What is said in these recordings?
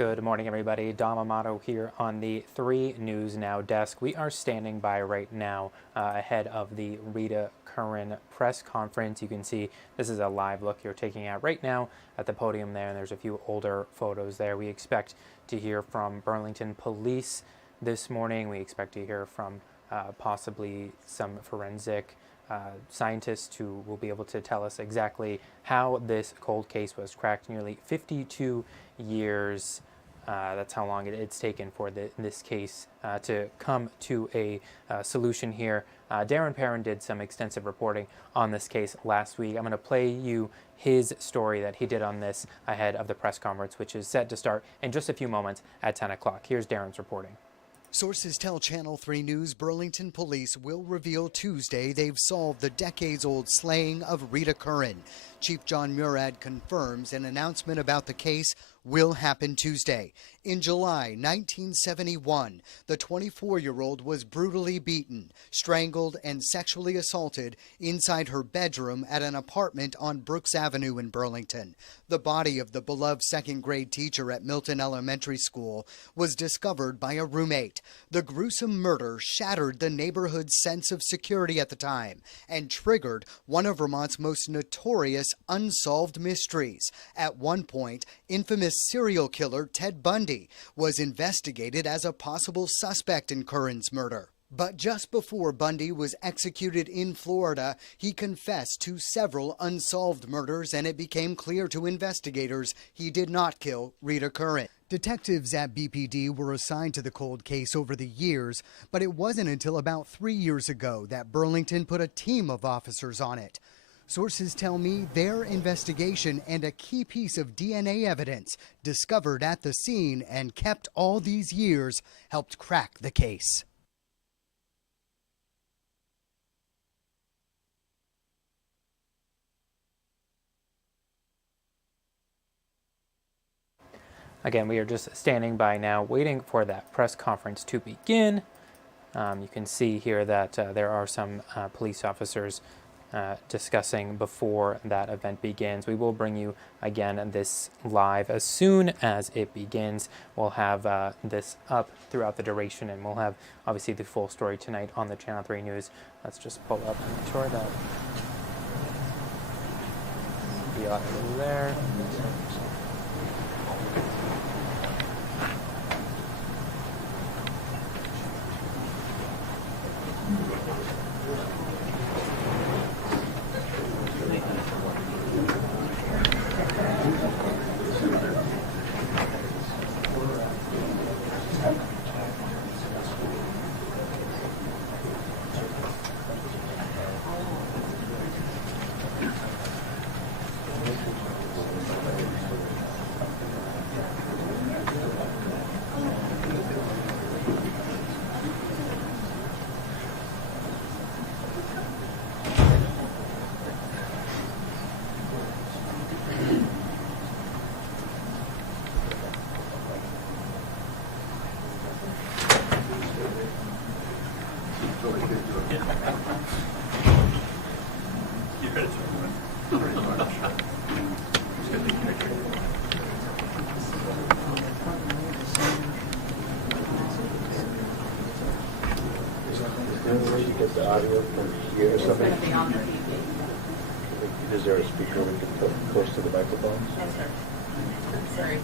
Good morning, everybody. Dom Amato here on the 3 News Now desk. We are standing by right now ahead of the Rita Curran press conference. You can see this is a live look you're taking at right now at the podium there, and there's a few older photos there. We expect to hear from Burlington Police this morning. We expect to hear from possibly some forensic scientists who will be able to tell us exactly how this cold case was cracked. Nearly 52 years. That's how long it's taken for this case to come to a solution here. Darren Perrin did some extensive reporting on this case last week. I'm going to play you his story that he did on this ahead of the press conference, which is set to start in just a few moments at 10 o'clock. Here's Darren's reporting. Sources tell Channel 3 News Burlington Police will reveal Tuesday they've solved the decades-old slaying of Rita Curran. Chief John Murad confirms an announcement about the case will happen Tuesday. In July 1971, the 24-year-old was brutally beaten, strangled, and sexually assaulted inside her bedroom at an apartment on Brooks Avenue in Burlington. The body of the beloved second-grade teacher at Milton Elementary School was discovered by a roommate. The gruesome murder shattered the neighborhood's sense of security at the time and triggered one of Vermont's most notorious unsolved mysteries. At one point, infamous serial killer Ted Bundy was investigated as a possible suspect in Curran's murder. But just before Bundy was executed in Florida, he confessed to several unsolved murders, and it became clear to investigators he did not kill Rita Curran. Detectives at BPD were assigned to the cold case over the years, but it wasn't until about 3 years ago that Burlington put a team of officers on it. Sources tell me their investigation and a key piece of DNA evidence discovered at the scene and kept all these years helped crack the case. Again, we are just standing by now, waiting for that press conference to begin. You can see here that there are some police officers discussing before that event begins. We will bring you again this live as soon as it begins. We'll have this up throughout the duration, and we'll have obviously the full story tonight on the Channel 3 News. Let's just pull up and make sure that the audio there. Get the audio from here or something? Is there a speaker we can put close to the microphone? Yes, sir. I'm sorry.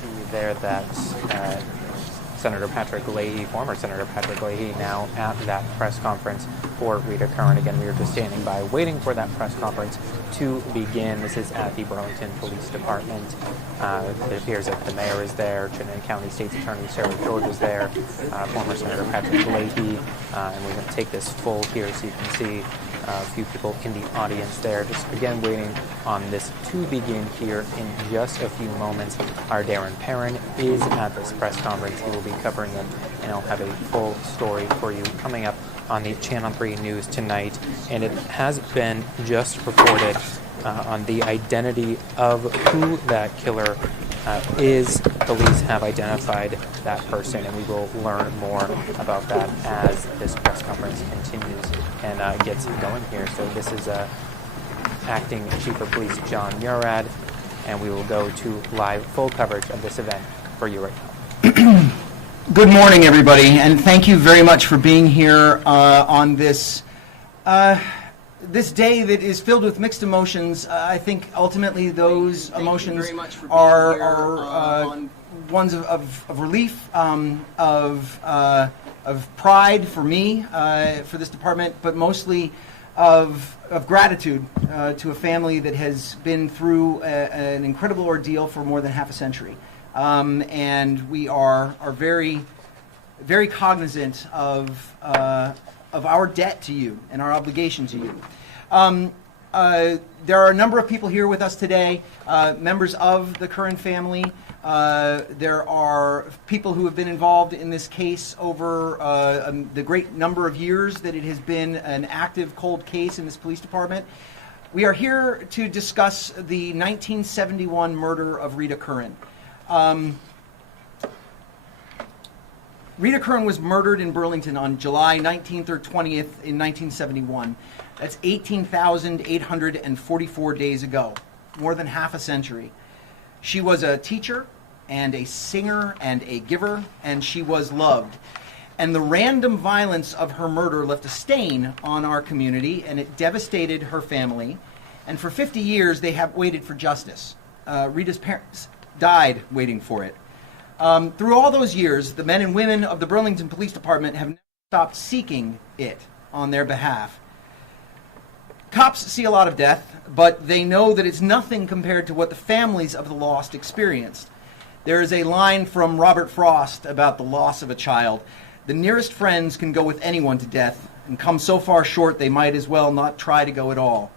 See there that Senator Patrick Leahy, former Senator Patrick Leahy, now at that press conference for Rita Curran. Again, we are just standing by waiting for that press conference to begin. This is at the Burlington Police Department. It appears that the mayor is there, Chittenden County State's Attorney Sarah George is there, former Senator Patrick Leahy, and we're going to take this full here so you can see a few people in the audience there. Just again waiting on this to begin here in just a few moments. Our Darren Perrin is at this press conference. He will be covering it, and I'll have a full story for you coming up on the Channel 3 News tonight. And it has been just reported on the identity of who that killer is. Police have identified that person, and we will learn more about that as this press conference continues and gets going here. So this is Acting Chief of Police John Murad, and we will go to live full coverage of this event for you right now. Good morning, everybody, and thank you very much for being here on this this day that is filled with mixed emotions. I think ultimately those emotions are ones of relief, of pride for me, for this department, but mostly of gratitude to a family that has been through an incredible ordeal for more than half a century. And we are very, very cognizant of our debt to you and our obligation to you. There are a number of people here with us today, members of the Curran family. There are people who have been involved in this case over the great number of years that it has been an active cold case in this police department. We are here to discuss the 1971 murder of Rita Curran. Rita Curran was murdered in Burlington on July 19th or 20th in 1971. That's 18,844 days ago, more than half a century. She was a teacher and a singer and a giver, and she was loved. And the random violence of her murder left a stain on our community, and it devastated her family. And for 50 years, they have waited for justice. Rita's parents died waiting for it. Through all those years, the men and women of the Burlington Police Department have never stopped seeking it on their behalf. Cops see a lot of death, but they know that it's nothing compared to what the families of the lost experienced. There is a line from Robert Frost about the loss of a child. The nearest friends can go with anyone to death and come so far short they might as well not try to go at all.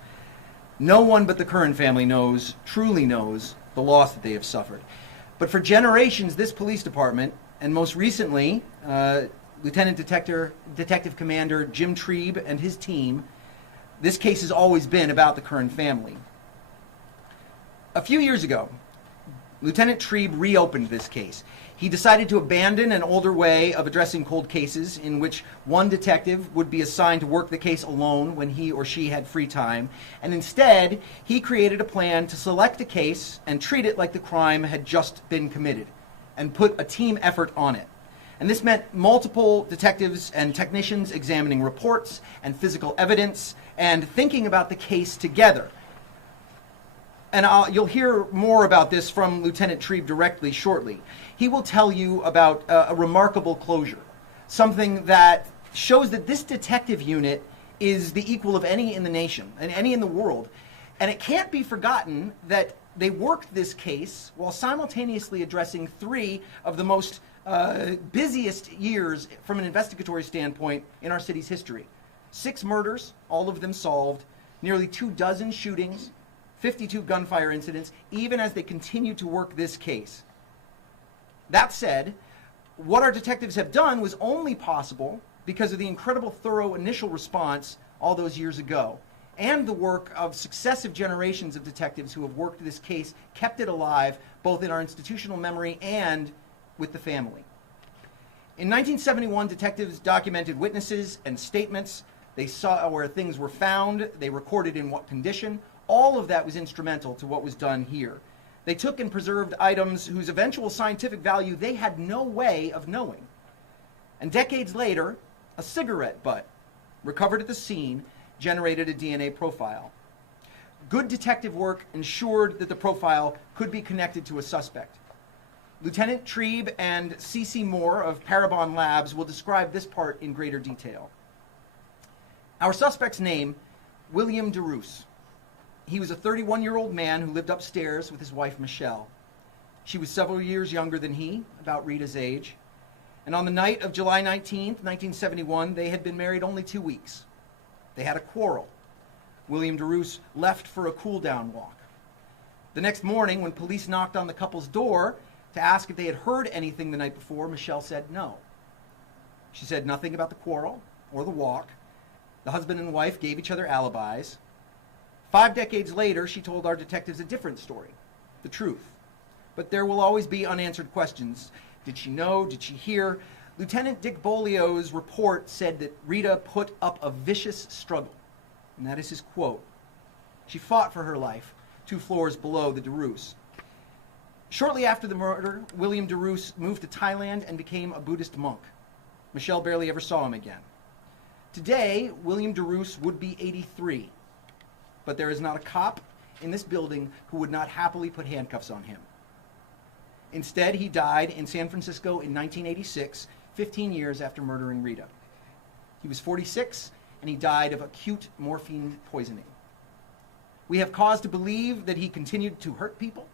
No one but the Curran family truly knows, the loss that they have suffered. But for generations, this police department, and most recently, Lieutenant Detective Commander Jim Trieb and his team, this case has always been about the Curran family. A few years ago, Lieutenant Trieb reopened this case. He decided to abandon an older way of addressing cold cases in which one detective would be assigned to work the case alone when he or she had free time, and instead he created a plan to select a case and treat it like the crime had just been committed and put a team effort on it. And this meant multiple detectives and technicians examining reports and physical evidence and thinking about the case together. And you'll hear more about this from Lieutenant Trieb directly shortly. He will tell you about a remarkable closure, something that shows that this detective unit is the equal of any in the nation and any in the world. And it can't be forgotten that they worked this case while simultaneously addressing three of the most busiest years from an investigatory standpoint in our city's history. 6 murders, all of them solved, nearly 24 shootings, 52 gunfire incidents, even as they continue to work this case. That said, what our detectives have done was only possible because of the incredible thorough initial response all those years ago, and the work of successive generations of detectives who have worked this case, kept it alive, both in our institutional memory and with the family. In 1971, detectives documented witnesses and statements. They saw where things were found. They recorded in what condition. All of that was instrumental to what was done here. They took and preserved items whose eventual scientific value they had no way of knowing. And decades later, a cigarette butt recovered at the scene generated a DNA profile. Good detective work ensured that the profile could be connected to a suspect. Lieutenant Trieb and C.C. Moore of Parabon Labs will describe this part in greater detail. Our suspect's name, William DeRoos. He was a 31-year-old man who lived upstairs with his wife, Michelle. She was several years younger than he, about Rita's age. And on the night of July 19th, 1971, they had been married only 2 weeks. They had a quarrel. William DeRoos left for a cool-down walk. The next morning, when police knocked on the couple's door to ask if they had heard anything the night before, Michelle said no. She said nothing about the quarrel or the walk. The husband and wife gave each other alibis. 5 decades later, she told our detectives a different story, the truth. But there will always be unanswered questions. Did she know? Did she hear? Lieutenant Dick Bolio's report said that Rita put up a vicious struggle, and that is his quote. She fought for her life 2 floors below the DeRoos. Shortly after the murder, William DeRoos moved to Thailand and became a Buddhist monk. Michelle barely ever saw him again. Today, William DeRoos would be 83, but there is not a cop in this building who would not happily put handcuffs on him. Instead, he died in San Francisco in 1986, 15 years after murdering Rita. He was 46, and he died of acute morphine poisoning. We have cause to believe that he continued to hurt people,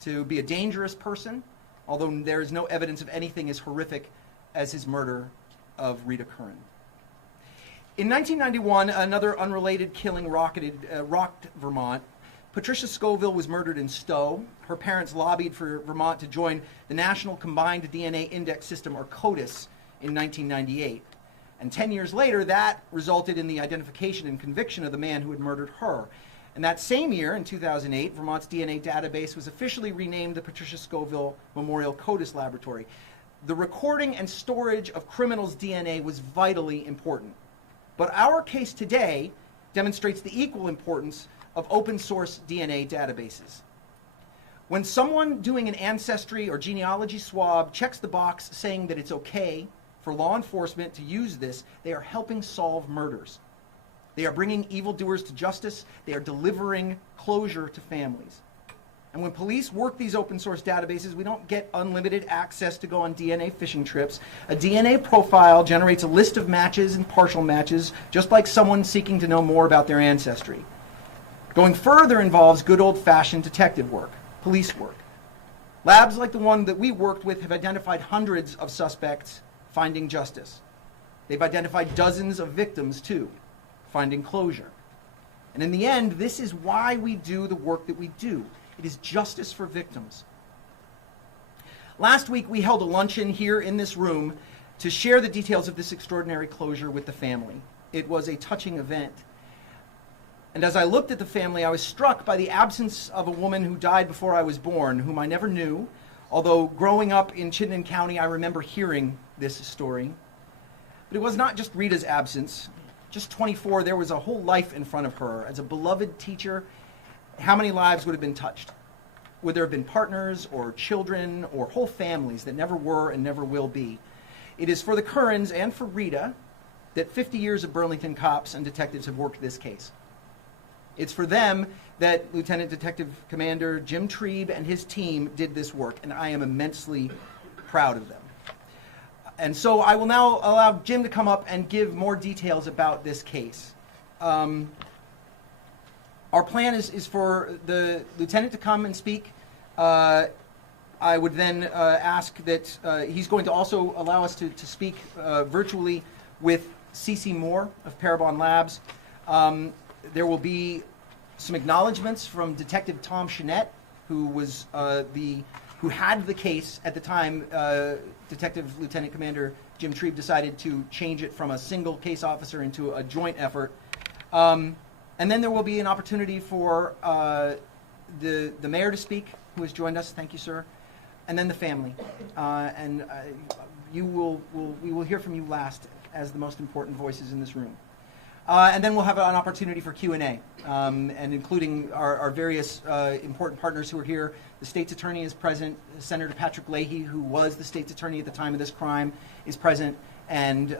to be a dangerous person, although there is no evidence of anything as horrific as his murder of Rita Curran. In 1991, another unrelated killing rocked Vermont. Patricia Scoville was murdered in Stowe. Her parents lobbied for Vermont to join the National Combined DNA Index System, or CODIS, in 1998. And 10 years later, that resulted in the identification and conviction of the man who had murdered her. And that same year, in 2008, Vermont's DNA database was officially renamed the Patricia Scoville Memorial CODIS Laboratory. The recording and storage of criminals' DNA was vitally important. But our case today demonstrates the equal importance of open source DNA databases. When someone doing an ancestry or genealogy swab checks the box saying that it's okay for law enforcement to use this, they are helping solve murders. They are bringing evildoers to justice. They are delivering closure to families. And when police work these open source databases, we don't get unlimited access to go on DNA fishing trips. A DNA profile generates a list of matches and partial matches, just like someone seeking to know more about their ancestry. Going further involves good old-fashioned detective work, police work. Labs like the one that we worked with have identified hundreds of suspects, finding justice. They've identified dozens of victims, too, finding closure. And in the end, this is why we do the work that we do. It is justice for victims. Last week, we held a luncheon here in this room to share the details of this extraordinary closure with the family. It was a touching event. And as I looked at the family, I was struck by the absence of a woman who died before I was born, whom I never knew, although growing up in Chittenden County, I remember hearing this story. But it was not just Rita's absence. Just 24, there was a whole life in front of her. As a beloved teacher, how many lives would have been touched? Would there have been partners or children or whole families that never were and never will be? It is for the Currans and for Rita that 50 years of Burlington cops and detectives have worked this case. It's for them that Lieutenant Detective Commander Jim Trieb and his team did this work, and I am immensely proud of them. And so I will now allow Jim to come up and give more details about this case. Our plan is for the lieutenant to come and speak. I would then ask that he's going to also allow us to speak virtually with C.C. Moore of Parabon Labs. There will be some acknowledgments from Detective Tom Chenette, who was who had the case at the time. Detective Lieutenant Commander Jim Trieb decided to change it from a single case officer into a joint effort. And then there will be an opportunity for the mayor to speak, who has joined us. Thank you, sir. And then the family. We will hear from you last as the most important voices in this room. And then we'll have an opportunity for Q&A, and including our various important partners who are here. The state's attorney is present. Senator Patrick Leahy, who was the state's attorney at the time of this crime, is present. And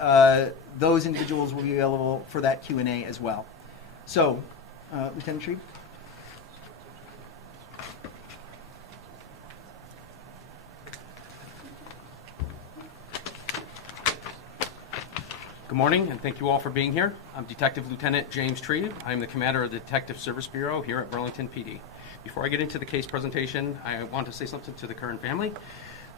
those individuals will be available for that Q&A as well. So, Lieutenant Trieb. Good morning, and thank you all for being here. I'm Detective Lieutenant James Tree. I'm the commander of the Detective Service Bureau here at Burlington PD. Before I get into the case presentation, I want to say something to the Curran family.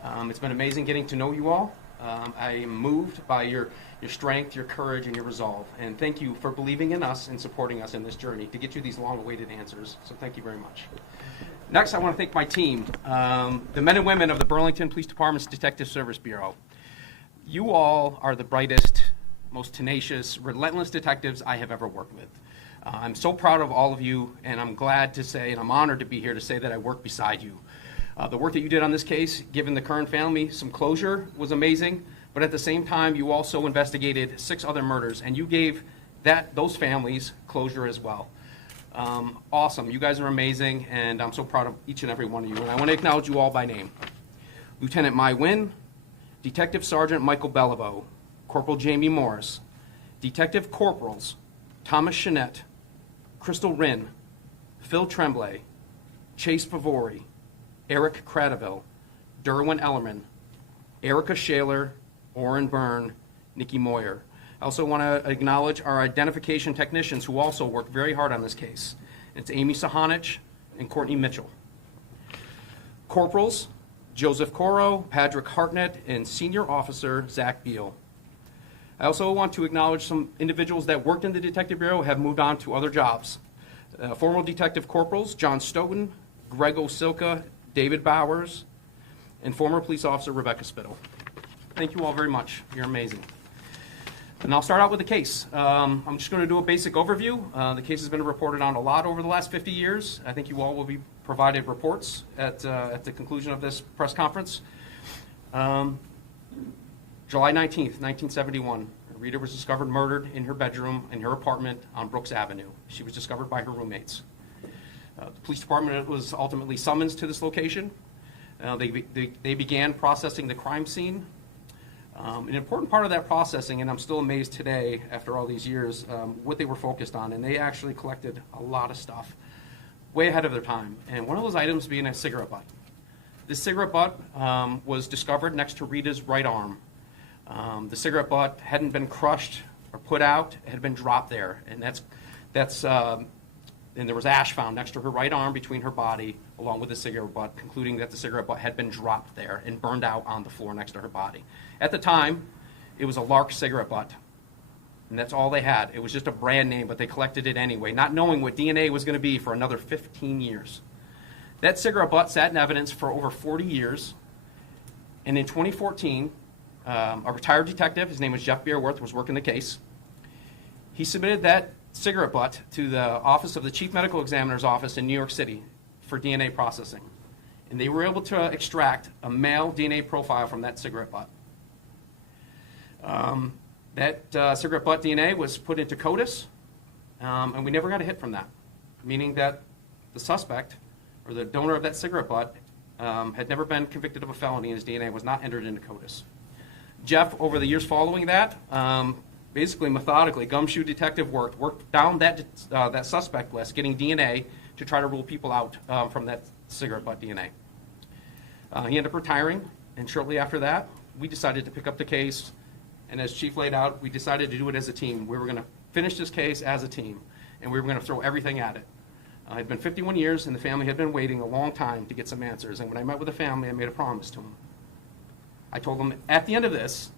It's been amazing getting to know you all. I am moved by your strength, your courage, and your resolve. And thank you for believing in us and supporting us in this journey to get you these long-awaited answers. So thank you very much. Next, I want to thank my team, the men and women of the Burlington Police Department's Detective Service Bureau. You all are the brightest, most tenacious, relentless detectives I have ever worked with. I'm so proud of all of you, and I'm glad to say, and I'm honored to be here to say that I work beside you. The work that you did on this case, given the Curran family some closure, was amazing, but at the same time, you also investigated 6 other murders, and you gave those families closure as well. Awesome. You guys are amazing, and I'm so proud of each and every one of you, and I want to acknowledge you all by name. Lieutenant Mai Wynn, Detective Sergeant Michael Beliveau, Corporal Jamie Morris, Detective Corporals Thomas Chenette, Crystal Rinn, Phil Tremblay, Chase Favori, Eric Cradaville, Derwin Ellerman, Erica Shaler, Orrin Byrne, Nikki Moyer. I also want to acknowledge our identification technicians who also worked very hard on this case. It's Amy Sahanich and Courtney Mitchell. Corporals, Joseph Coro, Patrick Hartnett, and Senior Officer Zach Beal. I also want to acknowledge some individuals that worked in the Detective Bureau have moved on to other jobs. Former Detective Corporals John Stoughton, Greg Osilka, David Bowers, and former police officer Rebecca Spittle. Thank you all very much. You're amazing. And I'll start out with the case. I'm just going to do a basic overview. The case has been reported on a lot over the last 50 years. I think you all will be provided reports at the conclusion of this press conference. July 19th, 1971, Rita was discovered murdered in her bedroom in her apartment on Brooks Avenue. She was discovered by her roommates. The police department was ultimately summoned to this location. They began processing the crime scene. An important part of that processing, and I'm still amazed today after all these years, what they were focused on, and they actually collected a lot of stuff way ahead of their time. And one of those items being a cigarette butt. This cigarette butt was discovered next to Rita's right arm. The cigarette butt hadn't been crushed or put out; it had been dropped there, and and there was ash found next to her right arm between her body, along with the cigarette butt, concluding that the cigarette butt had been dropped there and burned out on the floor next to her body. At the time, it was a Lark cigarette butt, and that's all they had. It was just a brand name, but they collected it anyway, not knowing what DNA was going to be for another 15 years. That cigarette butt sat in evidence for over 40 years, and in 2014, a retired detective, his name was Jeff Beerworth, was working the case. He submitted that cigarette butt to the office of the Chief Medical Examiner's office in New York City for DNA processing. And they were able to extract a male DNA profile from that cigarette butt. That cigarette butt DNA was put into CODIS, and we never got a hit from that, meaning that the suspect, or the donor of that cigarette butt, had never been convicted of a felony, and his DNA was not entered into CODIS. Jeff, over the years following that, basically methodically, gumshoe detective worked down that suspect list, getting DNA to try to rule people out from that cigarette butt DNA. He ended up retiring, and shortly after that, we decided to pick up the case, and as Chief laid out, we decided to do it as a team. We were going to finish this case as a team, and we were going to throw everything at it. It had been 51 years, and the family had been waiting a long time to get some answers, and when I met with the family, I made a promise to them. I told them at the end of this,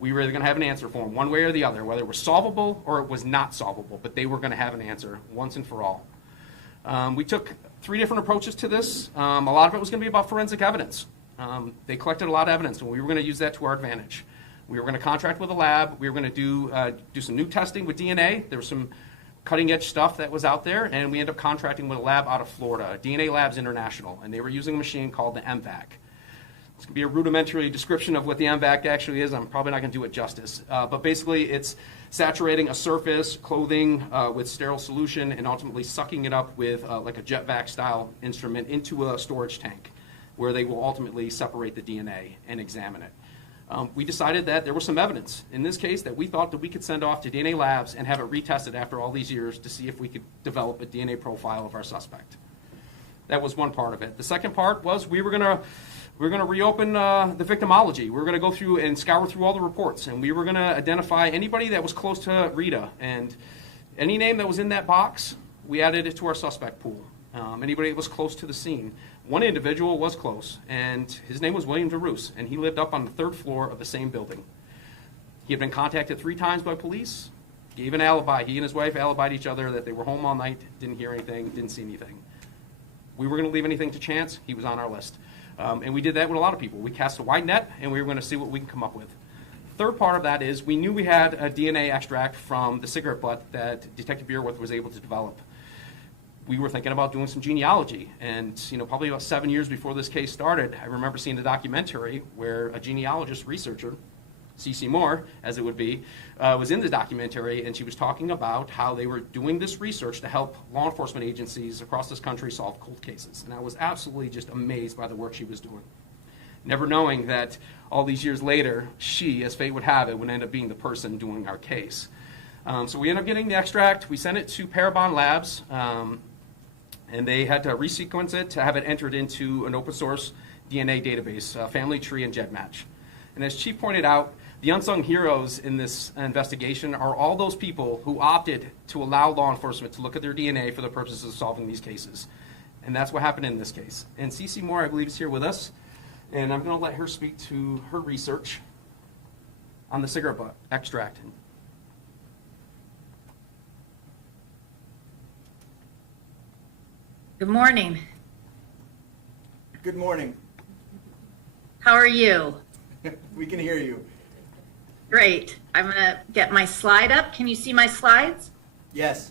we were either going to have an answer for them, one way or the other, whether it was solvable or it was not solvable, but they were going to have an answer once and for all. We took 3 different approaches to this. A lot of it was going to be about forensic evidence. They collected a lot of evidence, and we were going to use that to our advantage. We were going to contract with a lab. We were going to do some new testing with DNA. There was some cutting-edge stuff that was out there, and we ended up contracting with a lab out of Florida, DNA Labs International, and they were using a machine called the MVAC. It's going to be a rudimentary description of what the MVAC actually is. I'm probably not going to do it justice. But basically, it's saturating a surface, clothing with sterile solution, and ultimately sucking it up with like a jet vac style instrument into a storage tank, where they will ultimately separate the DNA and examine it. We decided that there was some evidence in this case that we thought that we could send off to DNA Labs and have it retested after all these years to see if we could develop a DNA profile of our suspect. That was one part of it. The second part was we were going to we're going to reopen the victimology. We're going to go through and scour through all the reports, and we were going to identify anybody that was close to Rita, and any name that was in that box, we added it to our suspect pool. Anybody that was close to the scene. One individual was close, and his name was William DeRoos, and he lived up on the 3rd floor of the same building. He had been contacted 3 times by police, gave an alibi. He and his wife alibied each other that they were home all night, didn't hear anything, didn't see anything. We were going to leave anything to chance. He was on our list. And we did that with a lot of people. We cast a wide net, and we were going to see what we can come up with. Third part of that is we knew we had a DNA extract from the cigarette butt that Detective Beerworth was able to develop. We were thinking about doing some genealogy, and probably about 7 years before this case started, I remember seeing a documentary where a genealogist researcher, C.C. Moore, as it would be, was in the documentary, and she was talking about how they were doing this research to help law enforcement agencies across this country solve cold cases. And I was absolutely just amazed by the work she was doing, never knowing that all these years later, she, as fate would have it, would end up being the person doing our case. So we ended up getting the extract. We sent it to Parabon Labs, and they had to resequence it to have it entered into an open source DNA database, Family Tree and GEDmatch. And as Chief pointed out, the unsung heroes in this investigation are all those people who opted to allow law enforcement to look at their DNA for the purposes of solving these cases. And that's what happened in this case. And C.C. Moore, I believe, is here with us, and I'm going to let her speak to her research on the cigarette butt extract. Good morning. Good morning. How are you? We can hear you. Great. I'm going to get my slide up. Can you see my slides? Yes.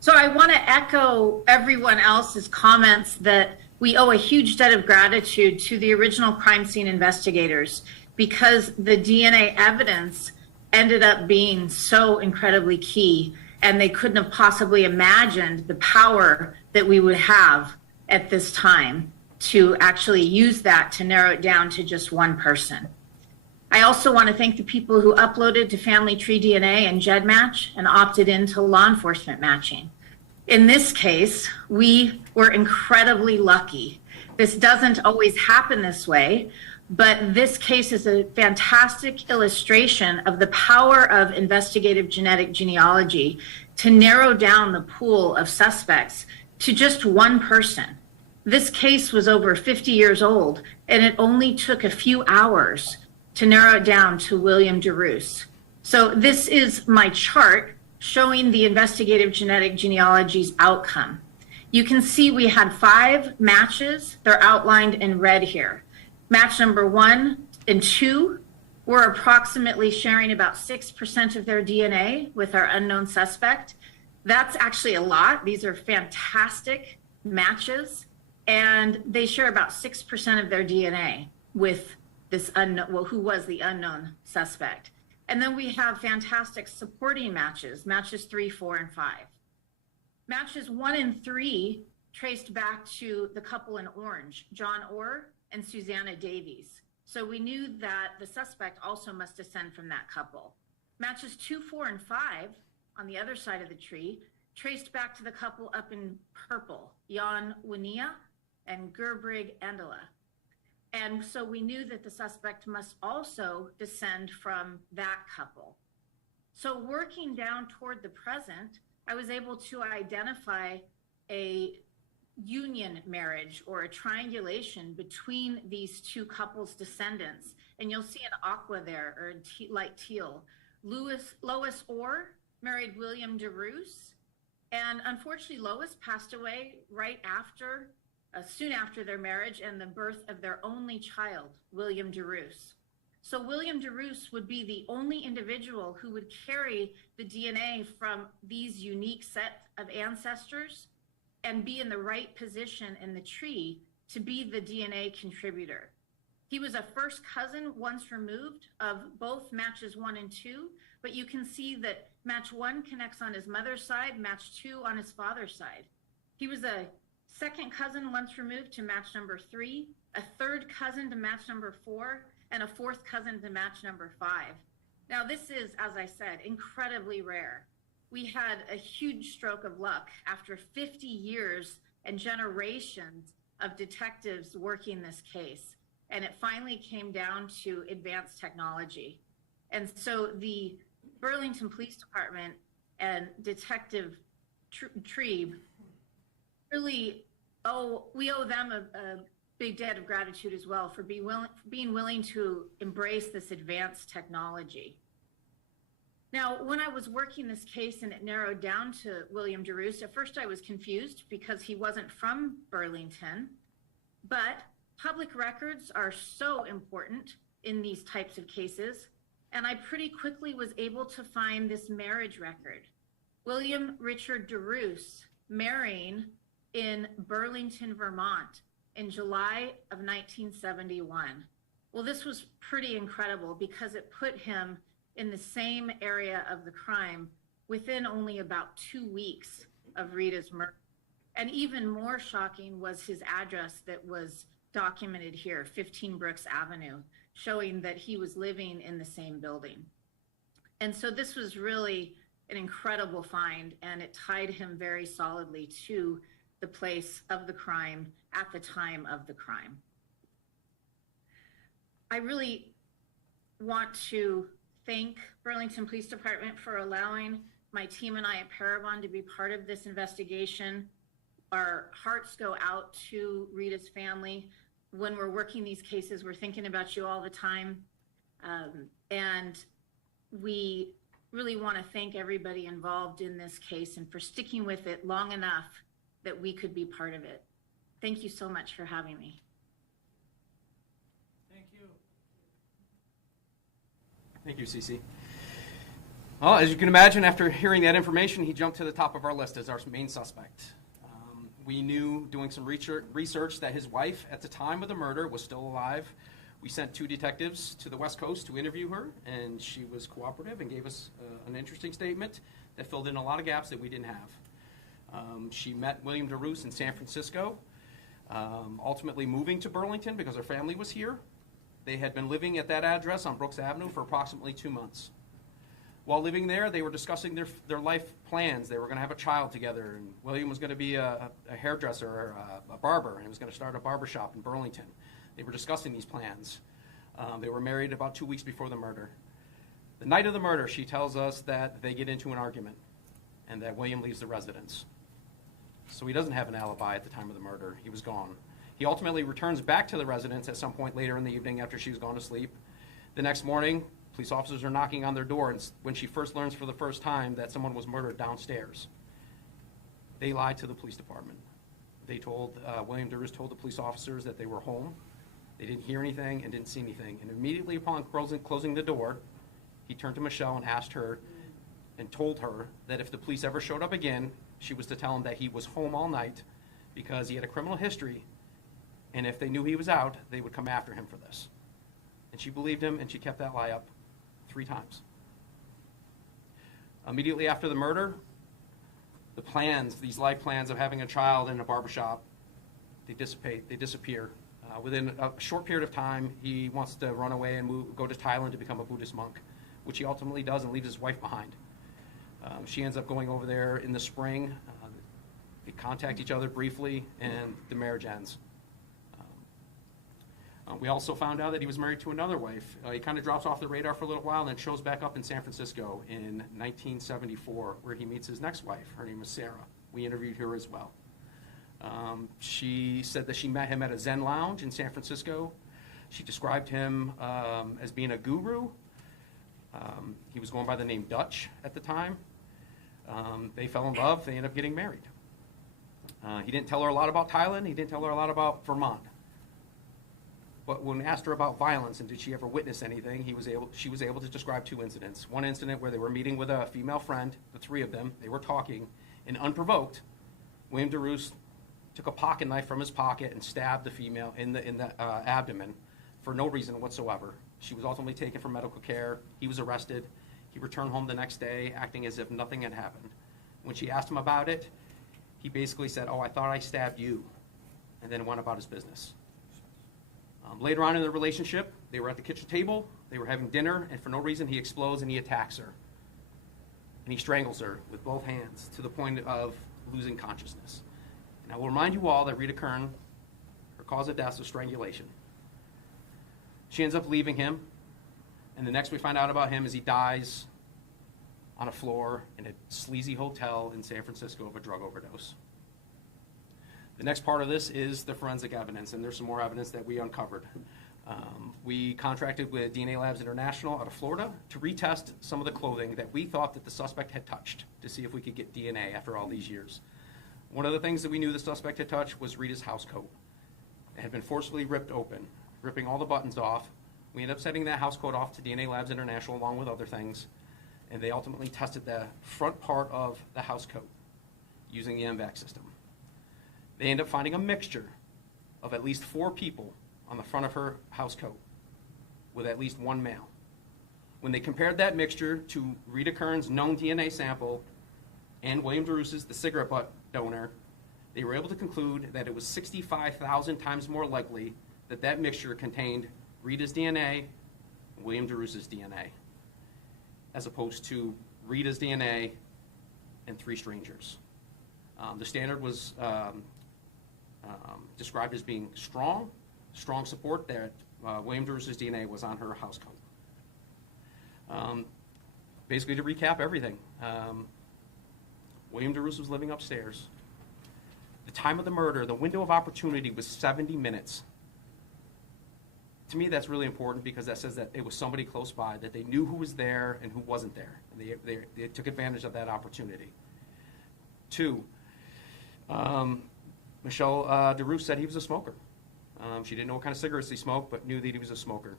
So I want to echo everyone else's comments that we owe a huge debt of gratitude to the original crime scene investigators, because the DNA evidence ended up being so incredibly key, and they couldn't have possibly imagined the power that we would have at this time to actually use that to narrow it down to just one person. I also want to thank the people who uploaded to Family Tree DNA and GEDmatch and opted into law enforcement matching. In this case, we were incredibly lucky. This doesn't always happen this way, but this case is a fantastic illustration of the power of investigative genetic genealogy to narrow down the pool of suspects to just one person. This case was over 50 years old, and it only took a few hours to narrow it down to William DeRoos. So this is my chart showing the investigative genetic genealogy's outcome. You can see we had 5 matches. They're outlined in red here. Match number 1 and 2 were approximately sharing about 6% of their DNA with our unknown suspect. That's actually a lot. These are fantastic matches, and they share about 6% of their DNA with this unknown, well, who was the unknown suspect. And then we have fantastic supporting matches, matches 3, 4, and 5. Matches 1 and 3 traced back to the couple in orange, John Orr and Susanna Davies. So we knew that the suspect also must descend from that couple. Matches 2, 4, and 5 on the other side of the tree traced back to the couple up in purple, Jan Winia and Gerbrig Endela. And so we knew that the suspect must also descend from that couple. So working down toward the present, I was able to identify a union marriage or a triangulation between these 2 couples' descendants. And you'll see an aqua there, or light teal. Lois Orr married William DeRoos. And unfortunately, Lois passed away right after soon after their marriage and the birth of their only child, William DeRoos. So William DeRoos would be the only individual who would carry the DNA from these unique set of ancestors and be in the right position in the tree to be the DNA contributor. He was a first cousin once removed of both matches 1 and 2, but you can see that match 1 connects on his mother's side, match 2 on his father's side. He was a second cousin once removed to match number 3, a third cousin to match number 4, and a fourth cousin to match number 5. Now this is, as I said, incredibly rare. We had a huge stroke of luck after 50 years and generations of detectives working this case. And it finally came down to advanced technology. And so the Burlington Police Department and Detective Trebe really we owe them a big debt of gratitude as well for being willing to embrace this advanced technology. Now, when I was working this case and it narrowed down to William DeRoos, at first I was confused because he wasn't from Burlington, but public records are so important in these types of cases. And I pretty quickly was able to find this marriage record. William Richard DeRoos marrying in Burlington, Vermont in July of 1971. Well, this was pretty incredible because it put him in the same area of the crime within only about 2 weeks of Rita's murder. And even more shocking was his address that was documented here, 15 Brooks Avenue, showing that he was living in the same building. And so this was really an incredible find, and it tied him very solidly to the place of the crime at the time of the crime. I really want to thank Burlington Police Department for allowing my team and I at Parabon to be part of this investigation. Our hearts go out to Rita's family. When we're working these cases, we're thinking about you all the time. And we really want to thank everybody involved in this case and for sticking with it long enough that we could be part of it. Thank you so much for having me. Thank you. Thank you, Cece. Well, as you can imagine, after hearing that information, he jumped to the top of our list as our main suspect. We knew, doing some research, that his wife at the time of the murder was still alive. We sent 2 detectives to the West Coast to interview her, and she was cooperative and gave us an interesting statement that filled in a lot of gaps that we didn't have. She met William DeRoos in San Francisco, ultimately moving to Burlington because her family was here. They had been living at that address on Brooks Avenue for approximately 2 months. While living there, they were discussing their life plans. They were going to have a child together, and William was going to be a hairdresser or a barber, and he was going to start a barber shop in Burlington. They were discussing these plans. They were married about 2 weeks before the murder. The night of the murder, she tells us that they get into an argument and that William leaves the residence. So he doesn't have an alibi at the time of the murder. He was gone. He ultimately returns back to the residence at some point later in the evening after she was gone to sleep. The next morning, police officers are knocking on their door, and when she first learns for the first time that someone was murdered downstairs, they lied to the police department. They told, William DeRoos told the police officers that they were home. They didn't hear anything and didn't see anything. And immediately upon closing the door, he turned to Michelle and asked her and told her that if the police ever showed up again, she was to tell him that he was home all night because he had a criminal history, and if they knew he was out, they would come after him for this. And she believed him, and she kept that lie up 3 times. Immediately after the murder, the plans, these life plans of having a child in a barbershop, they dissipate, they disappear. Within a short period of time, he wants to run away and go to Thailand to become a Buddhist monk, which he ultimately does and leaves his wife behind. She ends up going over there in the spring. They contact each other briefly, and the marriage ends. We also found out that he was married to another wife. He kind of drops off the radar for a little while and then shows back up in San Francisco in 1974, where he meets his next wife. Her name is Sarah. We interviewed her as well. She said that she met him at a Zen lounge in San Francisco. She described him as being a guru. He was going by the name Dutch at the time. They fell in love. They ended up getting married. He didn't tell her a lot about Thailand. He didn't tell her a lot about Vermont. But when we asked her about violence and did she ever witness anything, she was able to describe 2 incidents. One incident where they were meeting with a female friend, the 3 of them, they were talking, and unprovoked, William DeRoos took a pocket knife from his pocket and stabbed the female in the abdomen for no reason whatsoever. She was ultimately taken for medical care. He was arrested. He returned home the next day acting as if nothing had happened. When she asked him about it, he basically said, "Oh, I thought I stabbed you," and then went about his business. Later on in the relationship, they were at the kitchen table, they were having dinner, and for no reason he explodes and he attacks her. And he strangles her with both hands to the point of losing consciousness. And I will remind you all that Rita Curran Her cause of death was strangulation. She ends up leaving him, and the next we find out about him is he dies on a floor in a sleazy hotel in San Francisco of a drug overdose. The next part of this is the forensic evidence, and there's some more evidence that we uncovered. We contracted with DNA Labs International out of Florida to retest some of the clothing that we thought that the suspect had touched to see if we could get DNA after all these years. One of the things that we knew the suspect had touched was Rita's house coat. It had been forcibly ripped open, ripping all the buttons off. We ended up sending that house coat off to DNA Labs International along with other things, and they ultimately tested the front part of the house coat using the MVAC system. They ended up finding a mixture of at least 4 people on the front of her house coat with at least 1 male. When they compared that mixture to Rita Curran's known DNA sample and William DeRousse's, the cigarette butt donor, they were able to conclude that it was 65,000 times more likely that that mixture contained Rita's DNA and William DeRousse's DNA, as opposed to Rita's DNA and 3 strangers. The standard was described as being strong support that William DeRousse's DNA was on her house coat. Basically, to recap everything, William DeRousse was living upstairs. The time of the murder, the window of opportunity was 70 minutes. To me, that's really important because that says that it was somebody close by, that they knew who was there and who wasn't there. And they took advantage of that opportunity. 2, Michelle DeRousse said he was a smoker. She didn't know what kind of cigarettes he smoked, but knew that he was a smoker.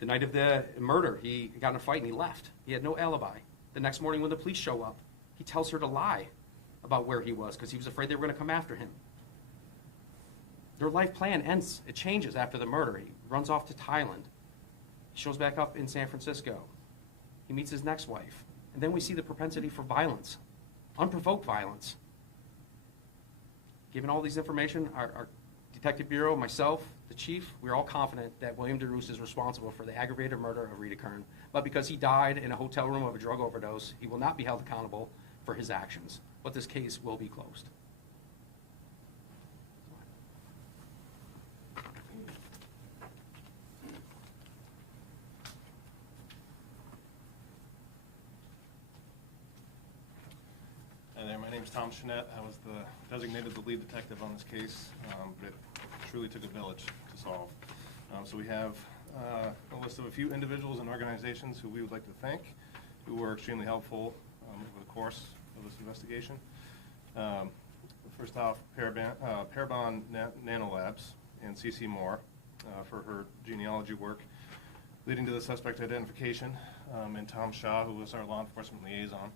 The night of the murder, he got in a fight and he left. He had no alibi. The next morning when the police show up, he tells her to lie about where he was because he was afraid they were going to come after him. Their life plan ends, it changes after the murder. He runs off to Thailand. He shows back up in San Francisco. He meets his next wife. And then we see the propensity for violence, unprovoked violence. Given all these information, our Detective Bureau, myself, the chief, we're all confident that William DeRousse is responsible for the aggravated murder of Rita Curran. But because he died in a hotel room of a drug overdose, he will not be held accountable for his actions. But this case will be closed. Hi there, my name's Tom Chenette. I was designated the lead detective on this case, but it truly took a village to solve. So we have a list of a few individuals and organizations who we would like to thank, who were extremely helpful over the course of this investigation. First off, Parabon Nanolabs and CC Moore for her genealogy work leading to the suspect identification, and Tom Shaw, who was our law enforcement liaison.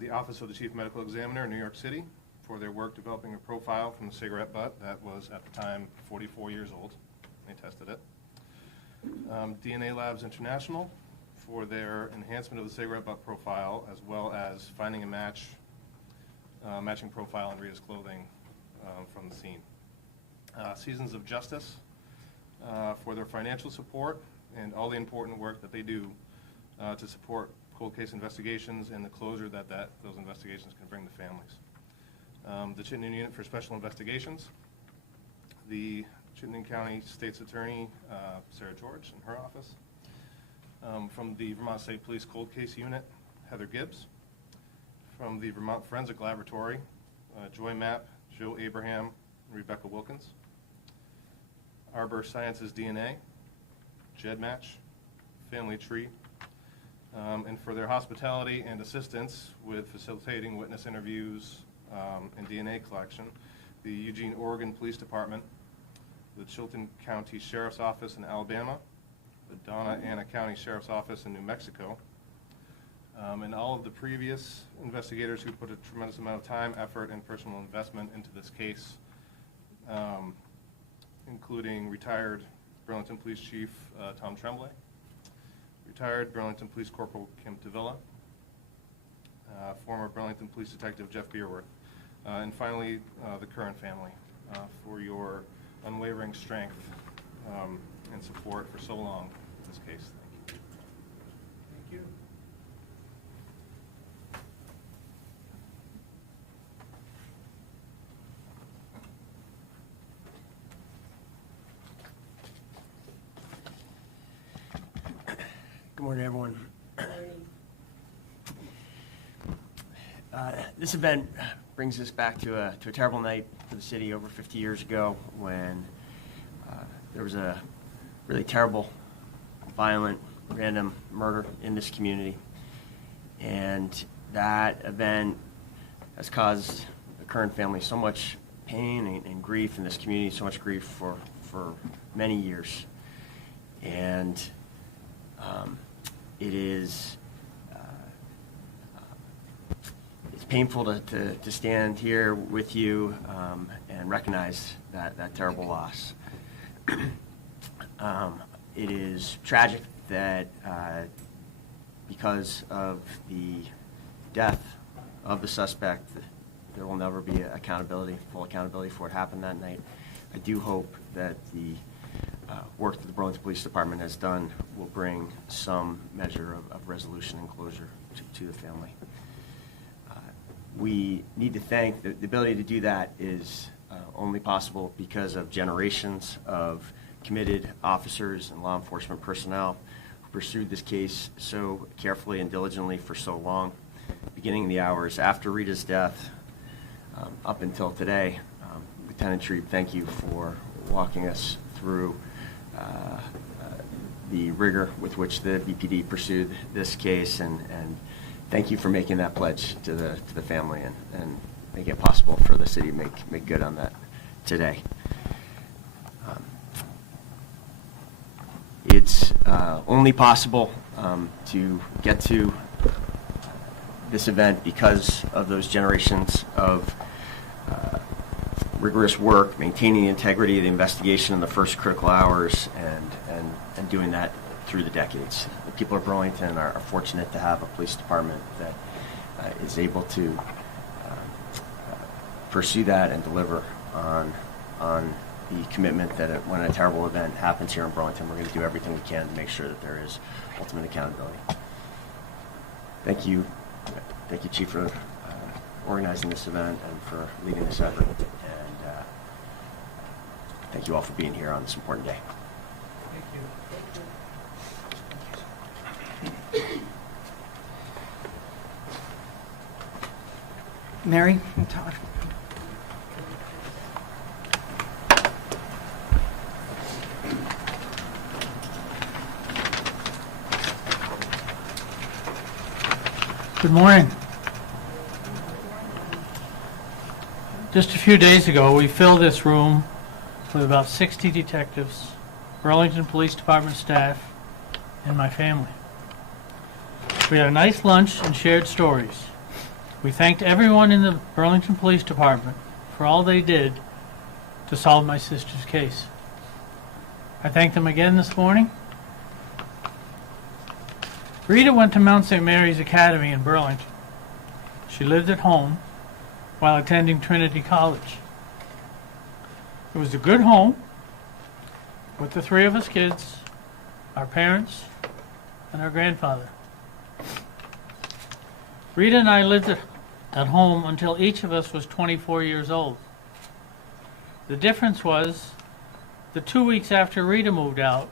The Office of the Chief Medical Examiner in New York City for their work developing a profile from the cigarette butt that was at the time 44 years old. They tested it. DNA Labs International for their enhancement of the cigarette butt profile, as well as finding a matching profile on Rita's clothing from the scene. Seasons of Justice for their financial support and all the important work that they do to support cold case investigations and the closure that those investigations can bring to families. The Chittenden Unit for Special Investigations, the Chittenden County State's Attorney, Sarah George, in her office. From the Vermont State Police Cold Case Unit, Heather Gibbs. From the Vermont Forensic Laboratory, Joy Mapp, Joe Abraham, and Rebecca Wilkins. Arbor Sciences DNA, Jed Match, Family Tree, and for their hospitality and assistance with facilitating witness interviews and DNA collection, the Eugene, Oregon Police Department, the Chilton County Sheriff's Office in Alabama, the Donna Ana County Sheriff's Office in New Mexico, and all of the previous investigators who put a tremendous amount of time, effort, and personal investment into this case, including retired Burlington Police Chief Tom Tremblay, retired Burlington Police Corporal Kim Tavilla, former Burlington Police Detective Jeff Beerworth, and finally the Curran family for your unwavering strength and support for so long in this case. Thank you. Thank you. Good morning, everyone. This event brings us back to a terrible night for the city over 50 years ago when there was a really terrible, violent, random murder in this community. And that event has caused the Curran family so much pain and grief in this community, so much grief for many years. And it is it's painful to stand here with you and recognize that terrible loss. It is tragic that because of the death of the suspect, there will never be full accountability for what happened that night. I do hope that the work that the Burlington Police Department has done will bring some measure of resolution and closure to the family. We need to thank, the ability to do that is only possible because of generations of committed officers and law enforcement personnel who pursued this case so carefully and diligently for so long, beginning the hours after Rita's death up until today. Lieutenant Shreve, thank you for walking us through the rigor with which the BPD pursued this case, and thank you for making that pledge to the family and make it possible for the city to make good on that today. It's only possible to get to this event because of those generations of rigorous work, maintaining the integrity of the investigation in the first critical hours, and doing that through the decades. The people of Burlington are fortunate to have a police department that is able to pursue that and deliver on the commitment that when a terrible event happens here in Burlington, we're going to do everything we can to make sure that there is ultimate accountability. Thank you, Chief, for organizing this event and for leading this effort. And thank you all for being here on this important day. Thank you. Mary and Todd. Good morning. Just a few days ago, we filled this room with about 60 detectives, Burlington Police Department staff, and my family. We had a nice lunch and shared stories. We thanked everyone in the Burlington Police Department for all they did to solve my sister's case. I thanked them again this morning. Rita went to Mount St. Mary's Academy in Burlington. She lived at home while attending Trinity College. It was a good home with the three of us kids, our parents, and our grandfather. Rita and I lived at home until each of us was 24 years old. The difference was the 2 weeks after Rita moved out,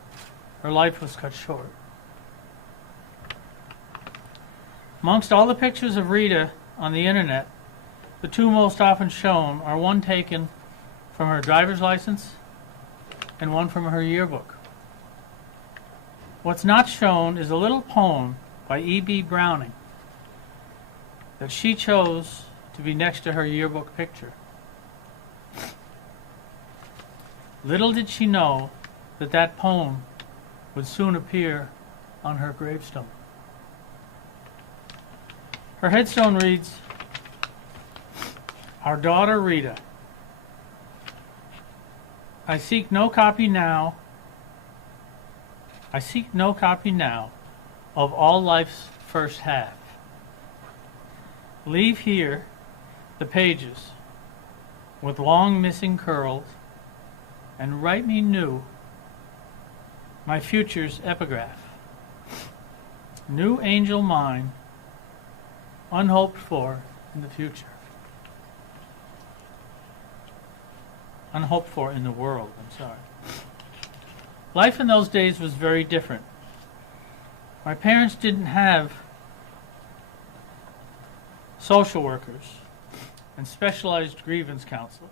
her life was cut short. Amongst all the pictures of Rita on the internet, the two most often shown are one taken from her driver's license and one from her yearbook. What's not shown is a little poem by E.B. Browning that she chose to be next to her yearbook picture. Little did she know that that poem would soon appear on her gravestone. Her headstone reads, "Our daughter Rita. I seek no copy now of all life's first half. Leave here the pages with long missing curls and write me new my future's epigraph. New angel mine, unhoped for in the future." Unhoped for in the world, I'm sorry. Life in those days was very different. My parents didn't have social workers and specialized grievance counselors.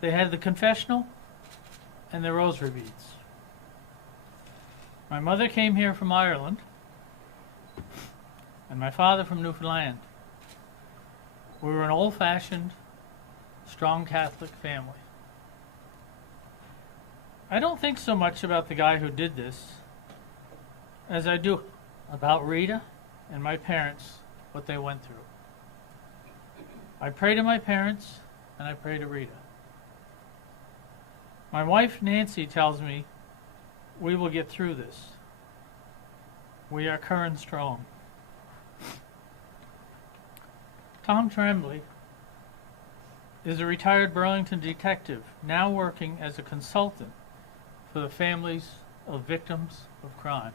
They had the confessional and the rosary beads. My mother came here from Ireland, and my father from Newfoundland. We were an old-fashioned, strong Catholic family. I don't think so much about the guy who did this as I do about Rita and my parents, what they went through. I pray to my parents, and I pray to Rita. My wife, Nancy, tells me we will get through this. We are Curran strong. Tom Tremblay is a retired Burlington detective now working as a consultant for the families of victims of crime.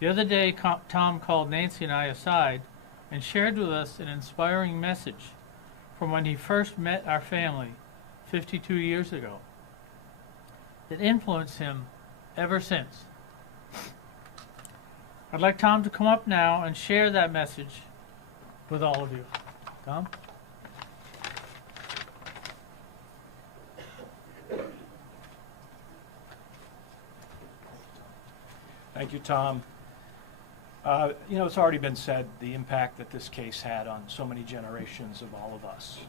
The other day, Tom called Nancy and I aside and shared with us an inspiring message from when he first met our family 52 years ago that influenced him ever since. I'd like Tom to come up now and share that message with all of you. Tom? Thank you, Tom. It's already been said, the impact that this case had on so many generations of all of us.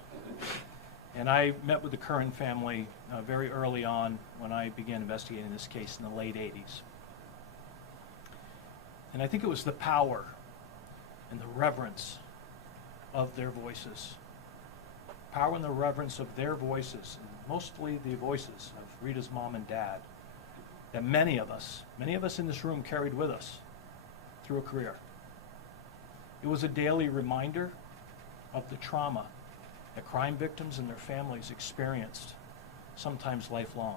And I met with the Curran family very early on when I began investigating this case in the late 80s. And I think it was the power and the reverence of their voices. Power and the reverence of their voices, and mostly the voices of Rita's mom and dad, that many of us in this room carried with us through a career. It was a daily reminder of the trauma that crime victims and their families experienced, sometimes lifelong.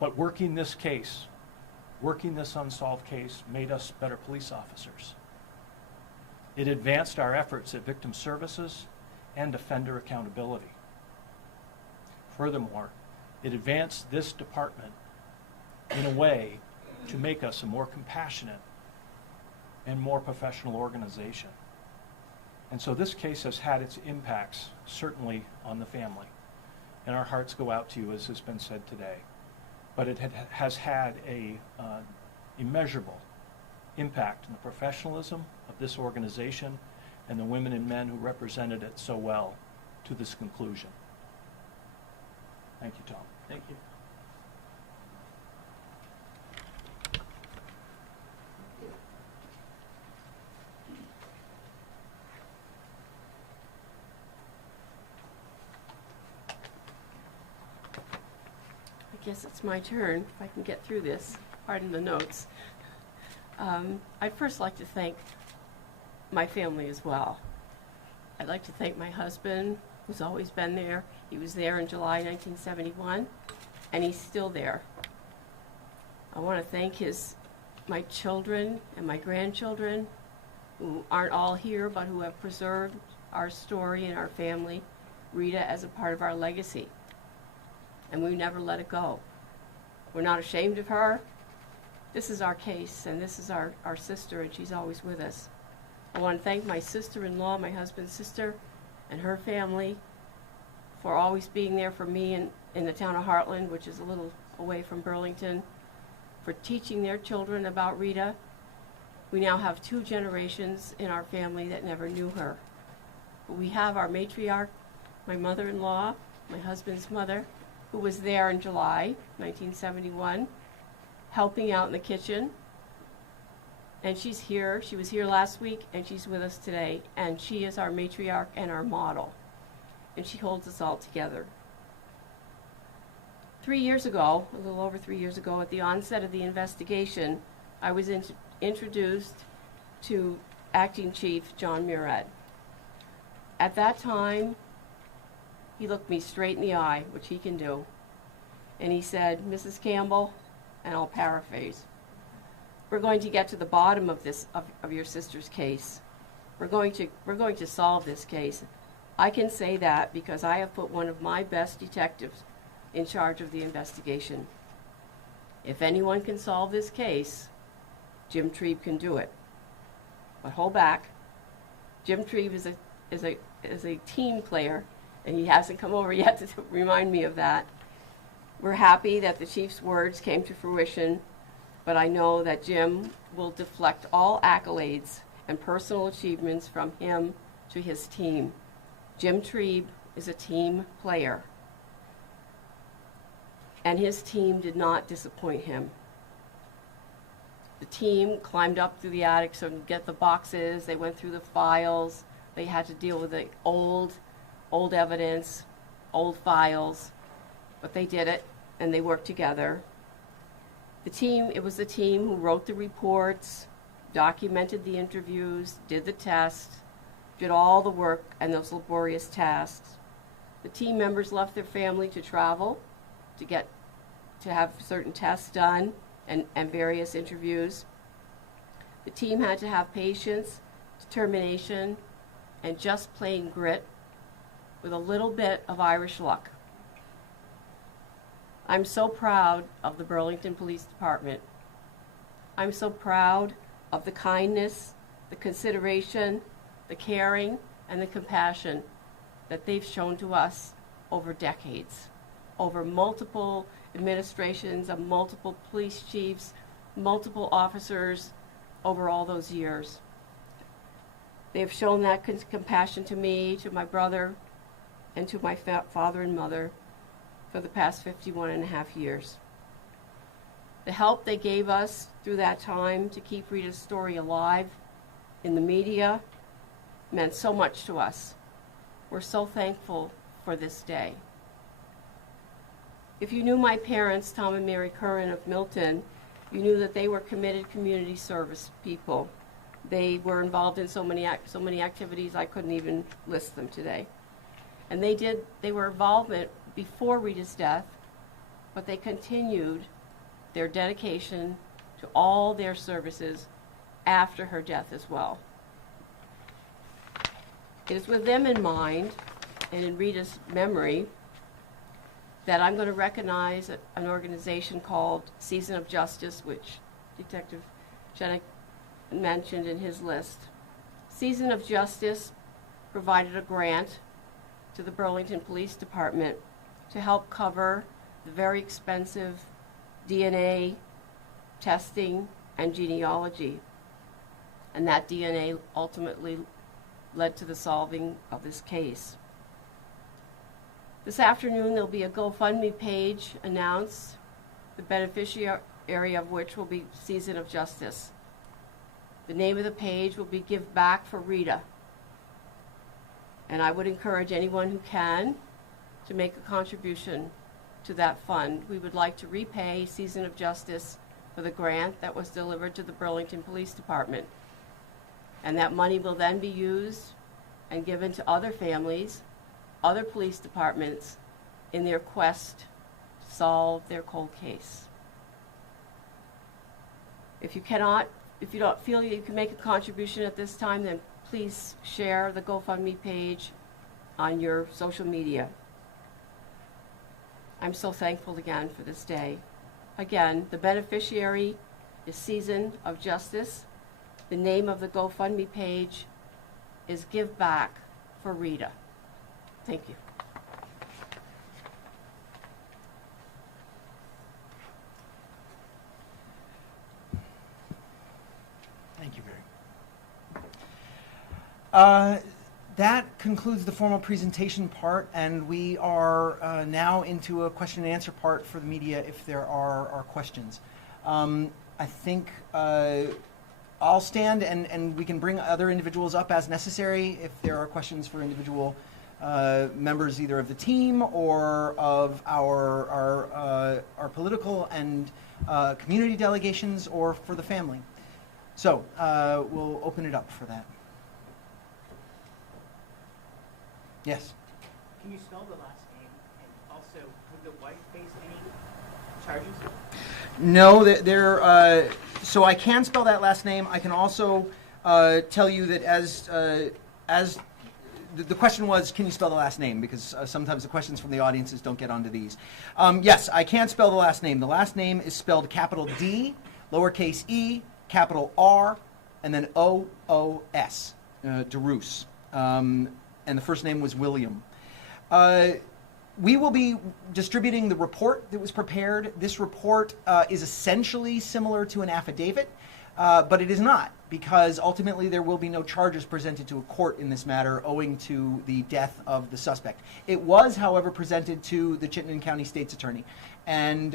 But working this unsolved case, made us better police officers. It advanced our efforts at victim services and offender accountability. Furthermore, it advanced this department in a way to make us a more compassionate and more professional organization. And so this case has had its impacts, certainly on the family. And our hearts go out to you, as has been said today. But it has had a immeasurable impact on the professionalism of this organization and the women and men who represented it so well to this conclusion. Thank you, Tom. Thank you. I guess it's my turn, if I can get through this. Pardon the notes. I'd first like to thank my family as well. I'd like to thank my husband, who's always been there. He was there in July 1971, and he's still there. I want to thank my children and my grandchildren, who aren't all here, but who have preserved our story and our family, Rita, as a part of our legacy. And we never let it go. We're not ashamed of her. This is our case, and this is our sister, and she's always with us. I want to thank my sister-in-law, my husband's sister, and her family for always being there for me in the town of Heartland, which is a little away from Burlington, for teaching their children about Rita. We now have 2 generations in our family that never knew her. But we have our matriarch, my mother-in-law, my husband's mother, who was there in July 1971, helping out in the kitchen. And she's here. She was here last week, and she's with us today. And she is our matriarch and our model. And she holds us all together. 3 years ago, a little over 3 years ago, at the onset of the investigation, I was introduced to Acting Chief John Murad. At that time, he looked me straight in the eye, which he can do, and he said, "Mrs. Campbell," and I'll paraphrase, "we're going to get to the bottom of this of your sister's case. We're going to solve this case. I can say that because I have put one of my best detectives in charge of the investigation." If anyone can solve this case, Jim Trebe can do it. But hold back. Jim Trebe is a team player, and he hasn't come over yet to remind me of that. We're happy that the chief's words came to fruition, but I know that Jim will deflect all accolades and personal achievements from him to his team. Jim Trebe is a team player, and his team did not disappoint him. The team climbed up through the attic so to get the boxes. They went through the files. They had to deal with the old evidence, old files, but they did it, and they worked together. It was the team who wrote the reports, documented the interviews, did the test, did all the work and those laborious tasks. The team members left their family to travel, to have certain tests done and various interviews. The team had to have patience, determination, and just plain grit with a little bit of Irish luck. I'm so proud of the Burlington Police Department. I'm so proud of the kindness, the consideration, the caring, and the compassion that they've shown to us over decades, over multiple administrations of multiple police chiefs, multiple officers over all those years. They have shown that compassion to me, to my brother, and to my father and mother for the past 51 and a half years. The help they gave us through that time to keep Rita's story alive in the media meant so much to us. We're so thankful for this day. If you knew my parents, Tom and Mary Curran of Milton, you knew that they were committed community service people. They were involved in so many activities I couldn't even list them today. And they were involved before Rita's death, but they continued their dedication to all their services after her death as well. It is with them in mind and in Rita's memory that I'm going to recognize an organization called Season of Justice, which Detective Jennick mentioned in his list. Season of Justice provided a grant to the Burlington Police Department to help cover the very expensive DNA testing and genealogy. And that DNA ultimately led to the solving of this case. This afternoon, there'll be a GoFundMe page announced, the beneficiary of which will be Season of Justice. The name of the page will be Give Back for Rita. And I would encourage anyone who can to make a contribution to that fund. We would like to repay Season of Justice for the grant that was delivered to the Burlington Police Department. And that money will then be used and given to other families, other police departments in their quest to solve their cold case. If you don't feel you can make a contribution at this time, then please share the GoFundMe page on your social media. I'm so thankful again for this day. Again, the beneficiary is Season of Justice. The name of the GoFundMe page is Give Back for Rita. Thank you. Thank you, Barry. That concludes the formal presentation part, and we are now into a question and answer part for the media if there are questions. I think I'll stand and we can bring other individuals up as necessary if there are questions for individual members either of the team or of our political and community delegations or for the family. So we'll open it up for that. Yes? Can you spell the last name? And also, would the wife face any charges? No, so I can spell that last name. I can also tell you that as the question was, can you spell the last name? Because sometimes the questions from the audiences don't get onto these. Yes, I can spell the last name. The last name is spelled capital D, lowercase e, capital R, and then O-O-S, DeRoos. And the first name was William. We will be distributing the report that was prepared. This report is essentially similar to an affidavit, but it is not, because ultimately there will be no charges presented to a court in this matter owing to the death of the suspect. It was, however, presented to the Chittenden County State's Attorney, and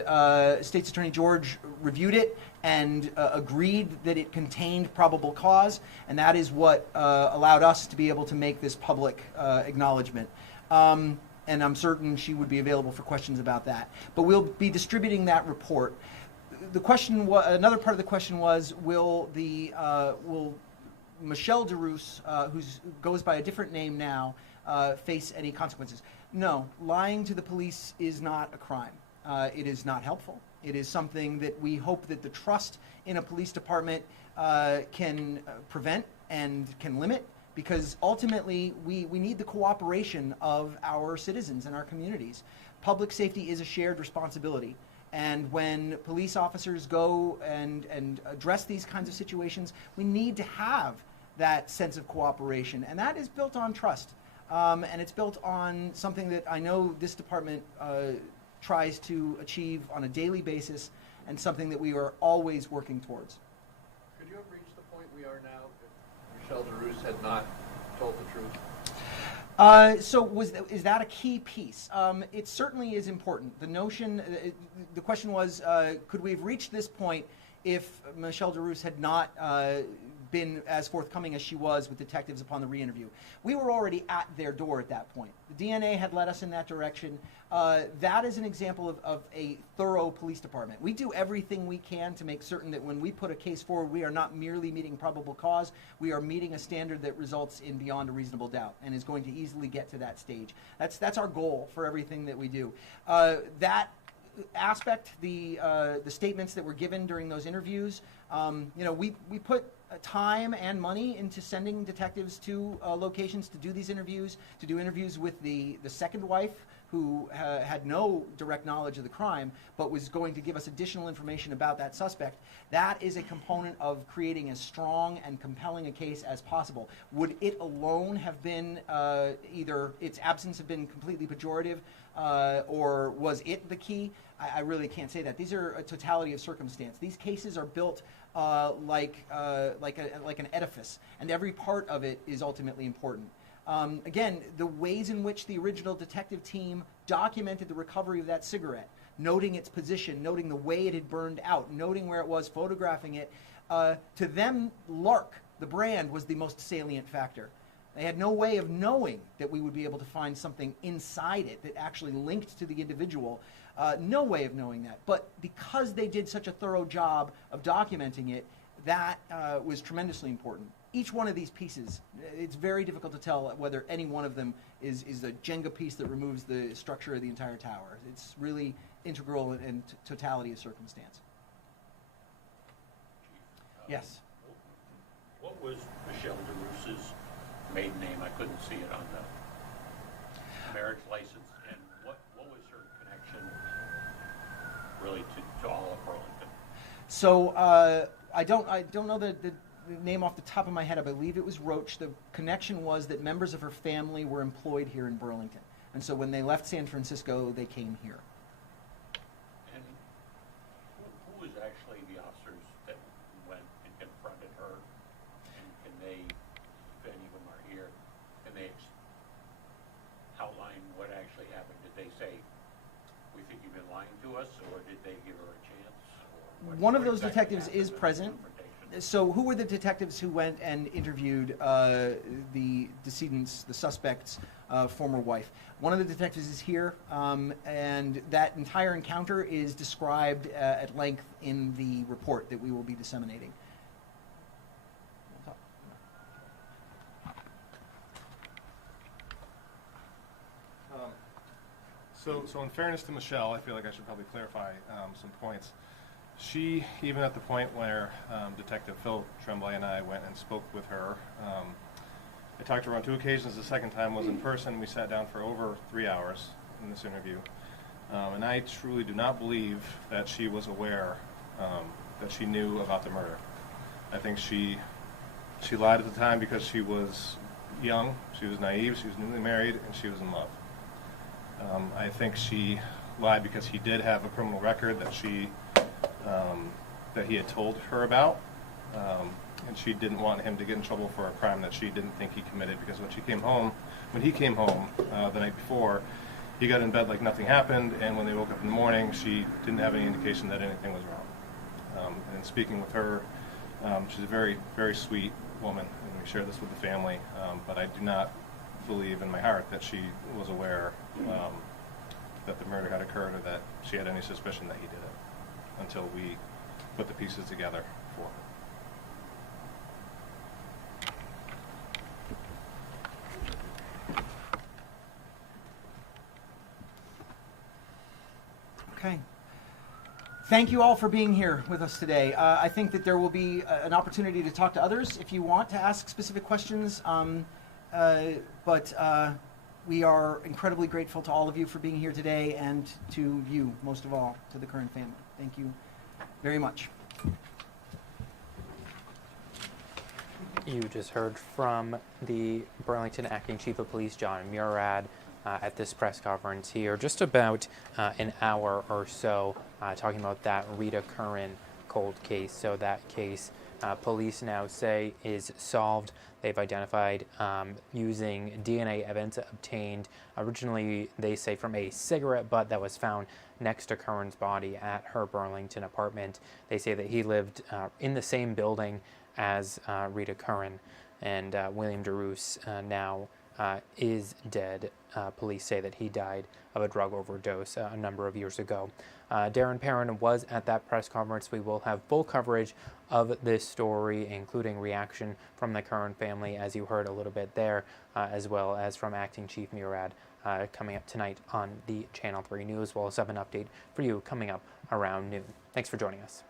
State's Attorney George reviewed it and agreed that it contained probable cause, and that is what allowed us to be able to make this public acknowledgement. And I'm certain she would be available for questions about that. But we'll be distributing that report. The question, another part of the question was, will Michelle DeRoos, who goes by a different name now, face any consequences? No, lying to the police is not a crime. It is not helpful. It is something that we hope that the trust in a police department can prevent and can limit, because ultimately we need the cooperation of our citizens and our communities. Public safety is a shared responsibility. And when police officers go and address these kinds of situations, we need to have that sense of cooperation. And that is built on trust. And it's built on something that I know this department tries to achieve on a daily basis, and something that we are always working towards. Could you have reached the point we are now if Michelle DeRoos had not told the truth? So is that a key piece? It certainly is important. The notion, the question was, could we have reached this point if Michelle DeRoos had not been as forthcoming as she was with detectives upon the re-interview? We were already at their door at that point. The DNA had led us in that direction. That is an example of a thorough police department. We do everything we can to make certain that when we put a case forward, we are not merely meeting probable cause, we are meeting a standard that results in beyond a reasonable doubt and is going to easily get to that stage. That's our goal for everything that we do. That aspect, the statements that were given during those interviews, we put time and money into sending detectives to locations to do these interviews, to do interviews with the second wife, who had no direct knowledge of the crime, but was going to give us additional information about that suspect. That is a component of creating as strong and compelling a case as possible. Would it alone have been either its absence have been completely pejorative, or was it the key? I really can't say that. These are a totality of circumstance. These cases are built like an edifice, and every part of it is ultimately important. Again, the ways in which the original detective team documented the recovery of that cigarette, noting its position, noting the way it had burned out, noting where it was, photographing it, to them, Lark, the brand, was the most salient factor. They had no way of knowing that we would be able to find something inside it that actually linked to the individual. No way of knowing that. But because they did such a thorough job of documenting it, that was tremendously important. Each one of these pieces, it's very difficult to tell whether any one of them is a Jenga piece that removes the structure of the entire tower. It's really integral and totality of circumstance. Yes? What was Michelle DeRoos's maiden name? I couldn't see it on the marriage license. And what was her connection really to all of Burlington? So I don't know the name off the top of my head. I believe it was Roach. The connection was that members of her family were employed here in Burlington, and so when they left San Francisco, they came here. And who was actually the officers that went and confronted her? And can they, if any of them are here, can they outline what actually happened? Did they say, "We think you've been lying to us," or did they give her a chance? One of those detectives is present. So who were the detectives who went and interviewed the decedent's, the suspect's former wife? One of the detectives is here, and that entire encounter is described at length in the report that we will be disseminating. So in fairness to Michelle, I feel like I should probably clarify some points. She, even at the point where Detective Phil Tremblay and I went and spoke with her, I talked to her on 2 occasions. The second time was in person. We sat down for over 3 hours in this interview. And I truly do not believe that she was aware that she knew about the murder. I think she lied at the time because she was young, she was naive, she was newly married, and she was in love. I think she lied because he did have a criminal record that that he had told her about, and she didn't want him to get in trouble for a crime that she didn't think he committed, because when he came home the night before, he got in bed like nothing happened, and when they woke up in the morning, she didn't have any indication that anything was wrong. And speaking with her, she's a very, very sweet woman, and we share this with the family, but I do not believe in my heart that she was aware that the murder had occurred, or that she had any suspicion that he did it, until we put the pieces together for her. Okay. Thank you all for being here with us today. I think that there will be an opportunity to talk to others if you want to ask specific questions. But we are incredibly grateful to all of you for being here today, and to you, most of all, to the Curran family. Thank you very much. You just heard from the Burlington Acting Chief of Police, John Murad, at this press conference here, just about an hour or so, talking about that Rita Curran cold case. So that case, police now say, is solved. They've identified using DNA evidence obtained originally, they say, from a cigarette butt that was found next to Curran's body at her Burlington apartment. They say that he lived in the same building as Rita Curran, and William DeRoos now is dead. Police say that he died of a drug overdose a number of years ago. Darren Perrin was at that press conference. We will have full coverage of this story, including reaction from the Curran family, as you heard a little bit there, as well as from Acting Chief Murad, coming up tonight on the Channel 3 News. We'll also have an update for you coming up around noon. Thanks for joining us.